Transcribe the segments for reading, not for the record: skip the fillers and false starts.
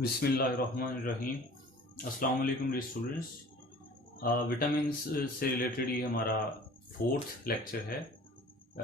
बिस्मिल्लाहिर्रहमानिर्रहीम। अस्सलाम वालेकुम स्टूडेंट्स। विटामिन से रिलेटेड ये हमारा फोर्थ लेक्चर है।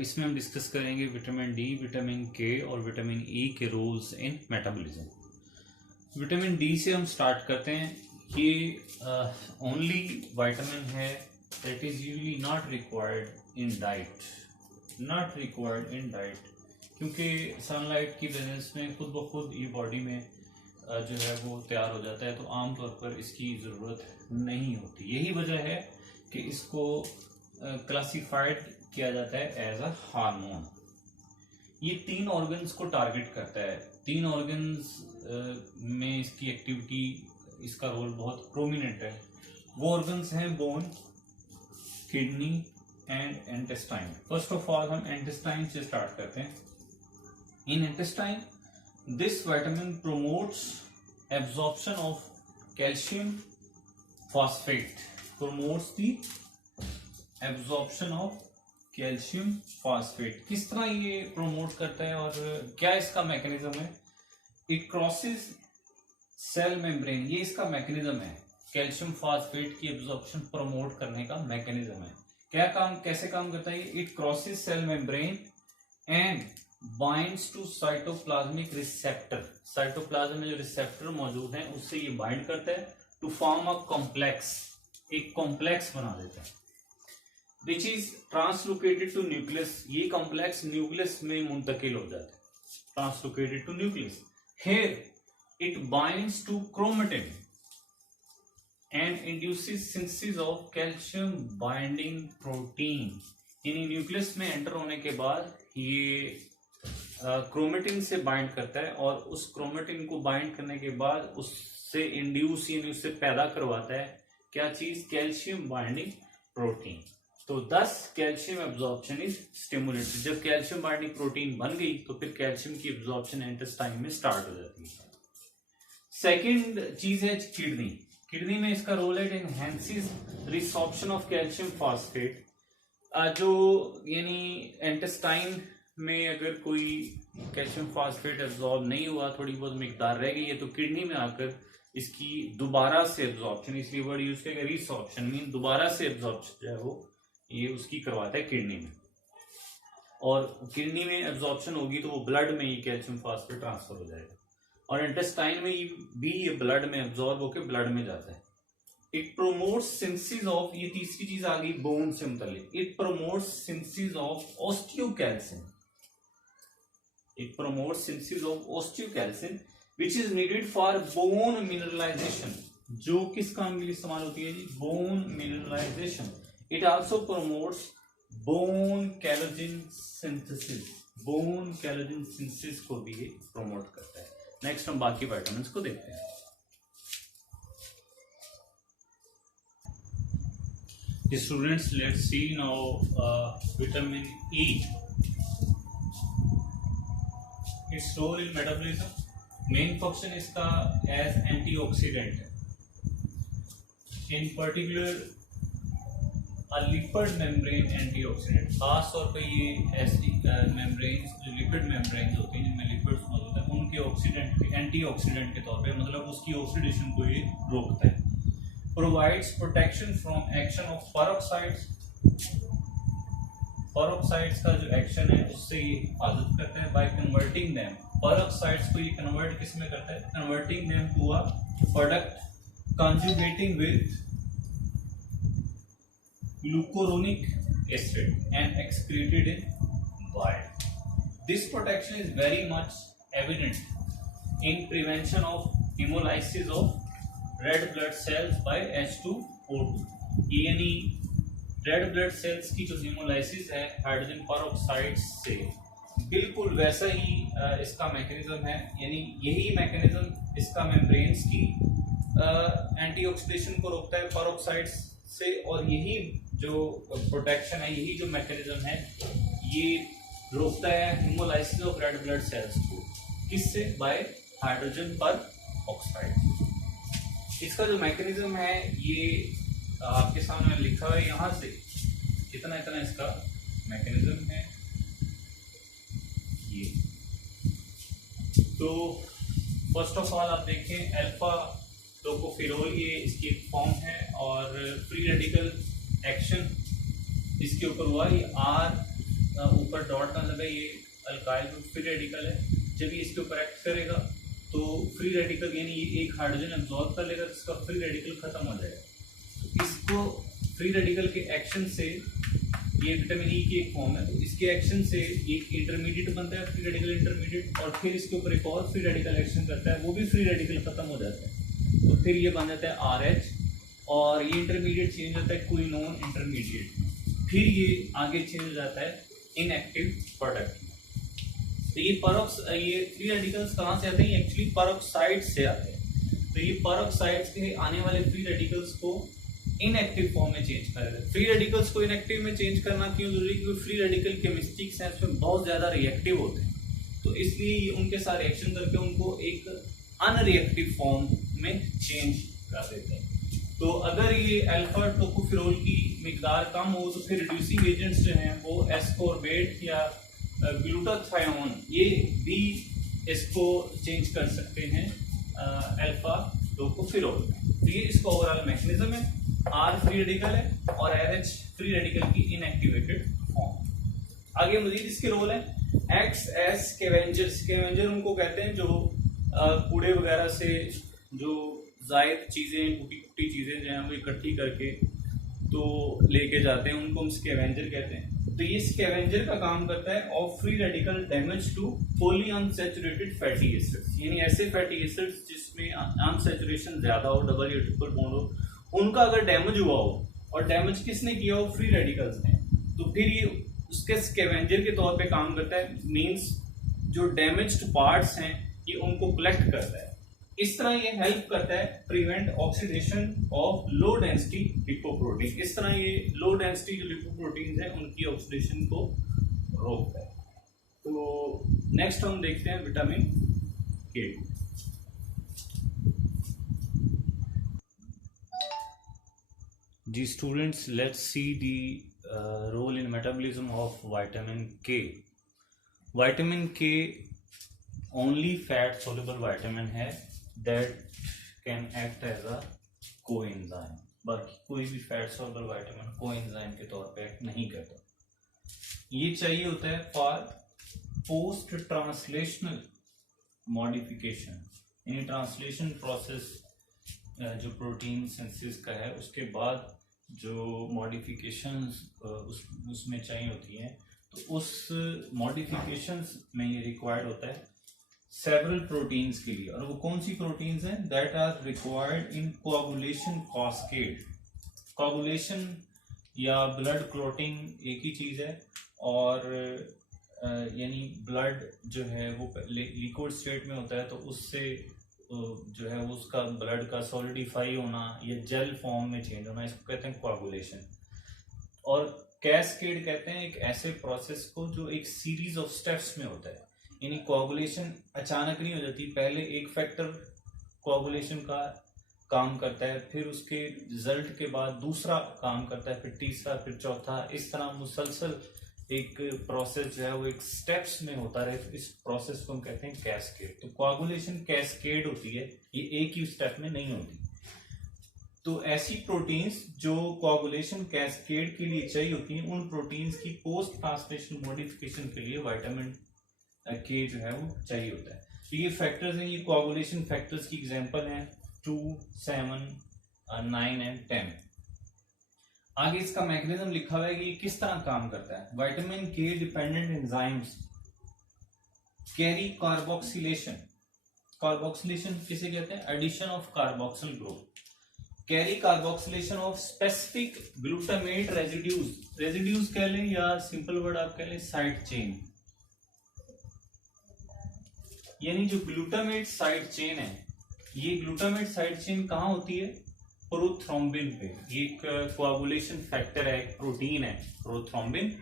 इसमें हम डिस्कस करेंगे विटामिन डी, विटामिन के और विटामिन ई के roles in metabolism. Vitamin D से हम स्टार्ट करते हैं। ये ओनली विटामिन है that is usually not required in diet, क्योंकि सनलाइट की वजह में खुद ब खुद ये बॉडी में जो है वो तैयार हो जाता है, तो आमतौर पर इसकी ज़रूरत नहीं होती। यही वजह है कि इसको क्लासिफाइड किया जाता है एज अ हार्मोन। ये 3 ऑर्गन्स को टारगेट करता है। 3 ऑर्गन्स में इसकी एक्टिविटी, इसका रोल बहुत प्रोमिनेंट है। वो ऑर्गन्स हैं bone, kidney and intestine. First of all हम इंटेस्टाइन से स्टार्ट करते हैं। इन intestine this vitamin promotes absorption of calcium phosphate, promotes the absorption of calcium phosphate। किस तरह ये प्रमोट करता है और क्या इसका मैकेनिज्म है? इट क्रॉसेस सेल मेम्ब्रेन, ये इसका मैकेनिज्म है। कैल्शियम फॉस्फेट की एब्जॉर्प्शन प्रमोट करने का मैकेनिज्म है। कैसे काम करता है? It crosses cell membrane and binds to cytoplasmic receptor. Cytoplasm में जो रिसेप्टर मौजूद हैं उससे ये बाइंड करता है टू फॉर्म अ कॉम्प्लेक्स, एक कॉम्प्लेक्स बना देता है which is translocated to nucleus. ये कॉम्प्लेक्स न्यूक्लियस में मुंतकिल हो जाता है, translocated to nucleus. Here it binds to chromatin and induces synthesis of calcium binding protein. यानी न्यूक्लियस में एंटर होने के बाद ये क्रोमेटिन से बाइंड करता है और उस क्रोमेटिन को बाइंड करने के बाद उससे इंड्यूस यानी उससे पैदा करवाता है क्या चीज? Calcium binding protein. तो 10 कैल्शियम एब्जॉर्प्शन इज स्टिमुलेटेड। जब कैल्शियम बाइंडिंग प्रोटीन बन गई तो फिर कैल्शियम की एब्जॉर्प्शन इंटेस्टाइन में स्टार्ट हो जाती है। सेकेंड चीज है किडनी। किडनी में इसका रोल है, it enhances resorption of calcium phosphate. जो यानी इंटेस्टाइन में अगर कोई कैल्शियम फॉस्फेट एब्जॉर्ब नहीं हुआ, थोड़ी बहुत मिकदार रह गई है, तो किडनी में आकर इसकी दोबारा से एब्जॉर्प्शन, इसलिए वर्ड यूज किया रिसॉर्प्शन, मीन दोबारा से एब्जॉर्प्शन जो है वो ये उसकी करवाता है किडनी में। और किडनी में एब्जॉर्प्शन होगी तो वो ब्लड में ये कैल्शियम फॉस्फेट ट्रांसफर हो जाएगा और इंटेस्टाइन में भी ये ब्लड में एब्जॉर्ब होकर ब्लड में जाता है। इट प्रोमोट्स सिंथेसिस ऑफ, ये तीसरी चीज आ गई बोन से मुतालिक, it promotes synthesis of osteocalcin. It promotes synthesis of osteocalcin which is needed for bone mineralization, जो किस काम के लिए इस्तेमाल होती है जी? Bone mineralization. It also promotes bone collagen synthesis. Bone collagen synthesis को भी ये प्रमोट करता है। नेक्स्ट हम बाकी विटामिन्स को देखते हैं। Students, let's C now vitamin E. Its role in metabolism, main function इसका as antioxidant है। In particular a lipid membrane antioxidant, खास तौर पे ये ऐसी membranes जो lipid membranes होती हैं जिनमें lipids मौजूद है, उनके ऑक्सीडेंट, एंटीऑक्सीडेंट के तौर पे, मतलब उसकी ऑक्सीडेशन को ये रोकता है। Provides protection from action of peroxides। पेरोक्साइड्स का जो एक्शन है उससे ये हिफाजत करता है बाय कन्वर्टिंग देम। पेरोक्साइड्स को ये कन्वर्ट किस में करता है? Converting them to a product conjugating with glucuronic acid and excreted in body. This protection is very much evident in prevention of hemolysis of red blood cells by H2O2। यानी red blood sales की जो haemolysis है hydrogen peroxide से, बिल्कुल वैसा ही इसका mechanism है। यानी यही मैकेनिज्म इसका मेम्ब्रेन्स की एंटीऑक्सीडेशन को रोकता है पेरोक्साइड्स से, और यही जो प्रोटेक्शन है, यही जो मैकेनिज्म है, ये रोकता है hemolysis of red blood cells को। किससे? By hydrogen peroxide. इसका जो मैकेनिज्म है ये आपके सामने लिखा है, यहां से इतना इसका मैकेनिज्म है ये। तो फर्स्ट ऑफ ऑल आप देखें अल्फा टोकोफेरोल ये इसकी एक फॉर्म है और फ्री रेडिकल एक्शन इसके ऊपर हुआ। ये आर ऊपर डॉट मतलब है, ये अल्काइल फ्री रेडिकल है। जब ये इसके ऊपर एक्ट करेगा तो फ्री रेडिकल यानी ये एक हाइड्रोजन एब्जॉर्ब कर लेगा, जिसका फ्री रेडिकल खत्म हो जाएगा। तो इसको फ्री रेडिकल के एक्शन से, ये विटामिन ई की एक फॉर्म है, तो इसके एक्शन से एक इंटरमीडिएट बनता है, फ्री रेडिकल इंटरमीडिएट, और फिर इसके ऊपर एक और फ्री रेडिकल एक्शन करता है, वो भी फ्री रेडिकल खत्म हो जाता है। तो फिर ये बन जाता है आर एच, और ये इंटरमीडिएट चेंज होता है क्विनोन इंटरमीडिएट। फिर ये आगे चेंज हो जाता है इनएक्टिव प्रोडक्ट। तो ये फ्री रेडिकल्स कहाँ से आते हैं? एक्चुअली पेरोक्साइड से आते हैं। तो ये पेरोक्साइड्स के आने वाले फ्री रेडिकल्स को इनएक्टिव फॉर्म में चेंज कर देते हैं। फ्री रेडिकल्स को इनएक्टिव में चेंज करना क्यों जरूरी? क्योंकि फ्री रेडिकल केमिस्ट्री सेंस में बहुत ज्यादा रिएक्टिव होते हैं, तो इसलिए उनके साथ रिएक्शन करके उनको एक अनरिएक्टिव फॉर्म में चेंज कर देते हैं। तो अगर ये अल्फा टोकोफेरोल की मिकदार कम हो तो फिर रिड्यूसिंग एजेंट्स जो हैं वो एस्कोर्बेट या ग्लूटाथायोन ये भी इसको चेंज कर सकते हैं अल्फा टोकोफेरोल। तो ये इसका ओवरऑल मैकेनिज्म है। आर फ्री रेडिकल है और एच फ्री रेडिकल की इनएक्टिवेटेड फॉर्म। आगे मजीद इसके रोल है एक्स एस स्कैवेंजर। स्कैवेंजर उनको कहते हैं जो कूड़े वगैरह से जो जायद चीजें, टूटी फूटी चीजें जो हैं वो इकट्ठी करके तो लेके जाते हैं, उनको हम स्कैवेंजर कहते हैं। तो ये स्कैवेंजर का काम करता है of free radical damage to polyunsaturated fatty acids, यानी ऐसे फैटी एसिड्स जिसमें अनसैचुरेशन ज्यादा हो, डबल या ट्रिपल बॉन्ड हो, उनका अगर डैमेज हुआ हो, और डैमेज किसने किया हो? फ्री रेडिकल्स ने, तो फिर ये उसके स्कैवेंजर के तौर पे काम करता है। मींस जो डैमेज्ड पार्ट्स हैं ये उनको कलेक्ट करता है। इस तरह ये हेल्प करता है prevent oxidation of low density lipoprotein. इस तरह ये लो डेंसिटी जो लिपोप्रोटीन है उनकी ऑक्सीडेशन को रोकता है। तो नेक्स्ट हम देखते हैं विटामिन के। जी students, let's see the role in metabolism of vitamin K. Vitamin K only fat soluble vitamin है that can act as a coenzyme। बाकी कोई भी फैट सोल्युबल विटामिन कोएंजाइम के तौर पे एक्ट नहीं करता। ये चाहिए होता है फॉर पोस्ट ट्रांसलेशनल मॉडिफिकेशन, यानी ट्रांसलेशन प्रोसेस जो प्रोटीन सिंथेसिस का है उसके बाद जो मॉडिफिकेशंस उसमें चाहिए होती हैं, तो उस मॉडिफिकेशंस में ये रिक्वायर्ड होता है सेवरल प्रोटीन्स के लिए। और वो कौन सी प्रोटीन्स हैं? That are required in coagulation cascade. Coagulation या ब्लड क्लॉटिंग एक ही चीज है, और यानी ब्लड जो है वो लिक्विड स्टेट में होता है, तो उससे जो है उसका ब्लड का सॉलिडिफाई होना या जेल फॉर्म में चेंज होना, इसको कहते हैं कोआगुलेशन। और कैस्केड कहते हैं एक ऐसे प्रोसेस को जो एक सीरीज ऑफ स्टेप्स में होता है, यानी कोआगुलेशन अचानक नहीं हो जाती। पहले एक फैक्टर कोआगुलेशन का काम करता है, फिर उसके रिजल्ट के बाद दूसरा काम करता है, फिर तीसरा, फिर चौथा, इस तरह मुसलसल एक प्रोसेस जो है वो एक स्टेप्स में होता रहे। इस प्रोसेस को हम कहते हैं कैस्केड। तो कोआगुलेशन कैस्केड होती है, ये एक ही स्टेप में नहीं होती। तो ऐसी प्रोटीन्स जो कोआगुलेशन कैस्केड के लिए चाहिए होती हैं, उन प्रोटीन्स की पोस्ट ट्रांसलेशन मॉडिफिकेशन के लिए विटामिन के जो है वो चाहिए होता है। तो ये फैक्टर्स हैं, ये कोआगुलेशन फैक्टर्स की एग्जांपल हैं 2, 7, 9 एंड 10। आगे इसका मैकेनिज्म लिखा हुआ है कि ये किस तरह काम करता है। Vitamin K dependent enzymes carry carboxylation. Carboxylation किसे कहते हैं? Addition of carboxyl group. Carry carboxylation of specific glutamate residues कह लें, या सिंपल वर्ड आप कह लें साइड चेन। यानी जो ग्लूटामेट साइड चेन है, ये ग्लूटामेट साइड चेन कहाँ होती है? प्रोथ्रोम्बिन पे। ये एक कोआगुलेशन फैक्टर है, एक प्रोटीन है प्रोथ्रोम्बिन।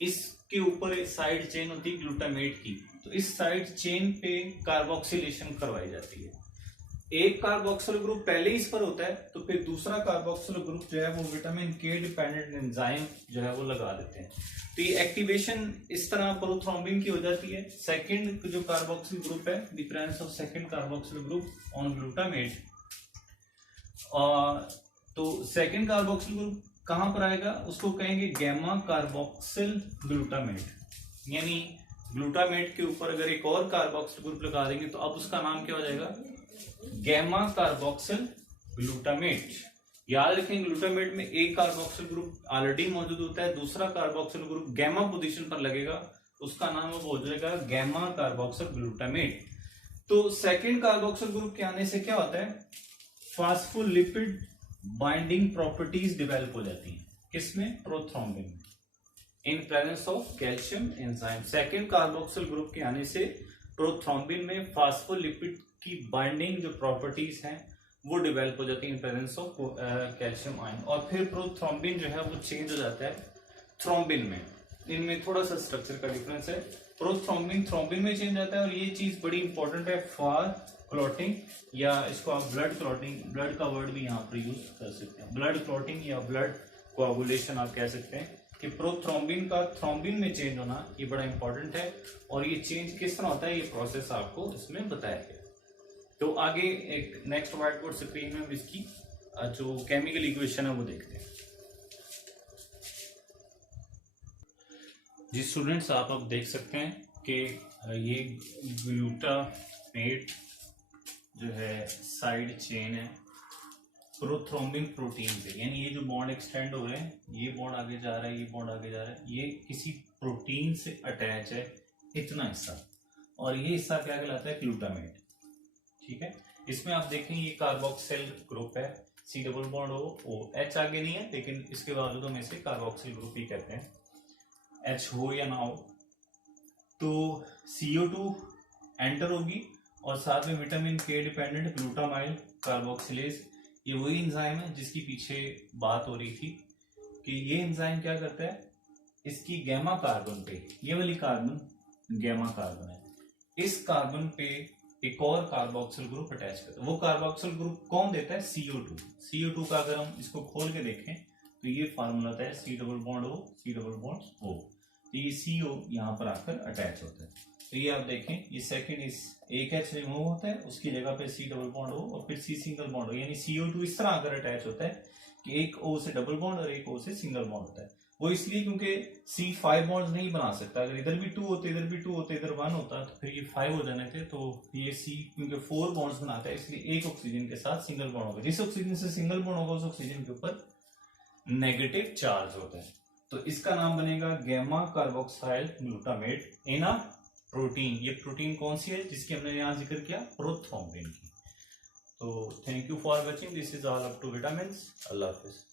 इसके ऊपर एक साइड चेन होती है ग्लूटामेट की, तो इस साइड चेन पे कार्बोक्सिलेशन करवाई जाती है। एक कार्बोक्सिल ग्रुप पहले ही इस पर होता है, तो फिर दूसरा कार्बोक्सिल ग्रुप जो है वो विटामिन के डिपेंडेंट एंजाइम जो है वो लगा देते हैं। तो ये एक्टिवेशन इस तरह प्रोथ्रोम्बिन की हो जाती है। सेकंड जो कार्बोक्सिल ग्रुप है, the presence of second carboxyl group on glutamate, तो सेकंड कार्बोक्सिल ग्रुप कहां पर आएगा, उसको कहेंगे गैमा कार्बोक्सिल ग्लूटामेट। यानी ग्लूटामेट के ऊपर अगर एक और कार्बोक्सिल ग्रुप लगा देंगे तो अब उसका नाम क्या हो जाएगा, गैमा कार्बोक्सिल ग्लूटामेट। याद रखें, ग्लूटामेट में एक कार्बोक्सिल ग्रुप ऑलरेडी मौजूद होता है, दूसरा कार्बोक्सिल ग्रुप गैमा पोजीशन पर लगेगा, उसका नाम हो जाएगा गैमा कार्बोक्सिल ग्लूटामेट। तो सेकंड कार्बोक्सिल ग्रुप के आने से क्या होता है, फास्फोलिपिड बाइंडिंग प्रॉपर्टीज डेवलप हो जाती हैं। किसमें, प्रोथ्रोम्बिन में, in presence of calcium enzyme. Second carboxyl group के आने से प्रोथ्रोम्बिन में फास्फोलिपिड की बाइंडिंग जो प्रॉपर्टीज हैं वो डेवलप हो जाती है in presence of calcium ion, और फिर प्रोथ्रोम्बिन जो है वो चेंज हो जाता है थ्रोम्बिन में। इनमें थोड़ा सा स्ट्रक्चर का डिफरेंस है, प्रोथ्रोम्बिन थ्रोम्बिन में चेंज आता है, और ये चीज बड़ी इंपॉर्टेंट है फॉर क्लॉटिंग, या इसको आप ब्लड क्लॉटिंग, ब्लड का वर्ड भी यहाँ पर यूज कर सकते हैं, ब्लड क्लॉटिंग या ब्लड कोआगुलेशन आप कह सकते हैं, कि प्रोथ्रोम्बिन का थ्रोम्बिन में चेंज होना ये बड़ा इंपॉर्टेंट है। और ये चेंज किस तरह होता है, ये प्रोसेस आपको इसमें बताया गया। तो आगे एक नेक्स्ट व्हाइट बोर्ड स्क्रीन में इसकी जो केमिकल इक्वेशन है वो देखते हैं। जी स्टूडेंट्स, आप अब देख सकते हैं कि ये ग्लूटामेट जो है साइड चेन है प्रोथ्रोम्बिन प्रोटीन पे, यानी ये जो बॉन्ड एक्सटेंड हो रहे हैं, ये बॉन्ड आगे जा रहा है, ये बॉन्ड आगे जा रहा है, ये किसी प्रोटीन से अटैच है इतना हिस्सा, और ये हिस्सा क्या कहलाता है, ग्लूटामेट। ठीक है, इसमें आप देखें ये कार्बोक्सिल ग्रुप है, C double bond O H आगे नहीं है, लेकिन इसके बावजूद हम इसे कार्बोक्सिल ग्रुप ही कहते हैं, एच हो या ना हो। तो CO2 एंटर होगी, और साथ में vitamin K dependent glutamyl carboxylase, ये वही एंजाइम है जिसकी पीछे बात हो रही थी, कि ये एंजाइम क्या करता है, इसकी गैमा कार्बन पे, ये वाली कार्बन गैमा कार्बन है, इस कार्बन पे एक और कार्बोक्सिल ग्रुप अटैच करता है। वो कार्बोक्सिल ग्रुप कौन देता है, CO2। CO2 का अगर हम इसको खोल के देखें तो ये फार्मूला होता है C double bond O, C double bond O। तो ये CO यहाँ पर आकर अटैच होता है। तो ये आप देखें, ये सेकंड इस एक H रिमूव होता है, उसकी जगह पे C डबल बॉन्ड O और फिर C सिंगल बॉन्ड O, यानी CO2 इस तरह आकर अटैच होता है कि एक O से डबल बॉन्ड और एक O से सिंगल बॉन्ड होता है। वो इसलिए क्योंकि C 5 बॉन्ड नहीं बना सकता, अगर इधर भी 2 होते, इधर भी 2 होते, इधर 1 होता तो फिर ये 5 हो जाने थे। तो ये C क्योंकि 4 बॉन्ड्स बनाता है, इसलिए एक ऑक्सीजन के साथ सिंगल बॉन्ड होगा, जिस ऑक्सीजन से सिंगल बॉन्ड होगा उस ऑक्सीजन के ऊपर नेगेटिव चार्ज होता है। तो इसका नाम बनेगा gamma carboxyl glutamate in a protein. ये प्रोटीन कौन सी है जिसकी हमने यहां जिक्र किया, प्रोथ्रोम्बिन की। तो thank you for watching, this is all up to vitamins. अल्लाह हाफिज।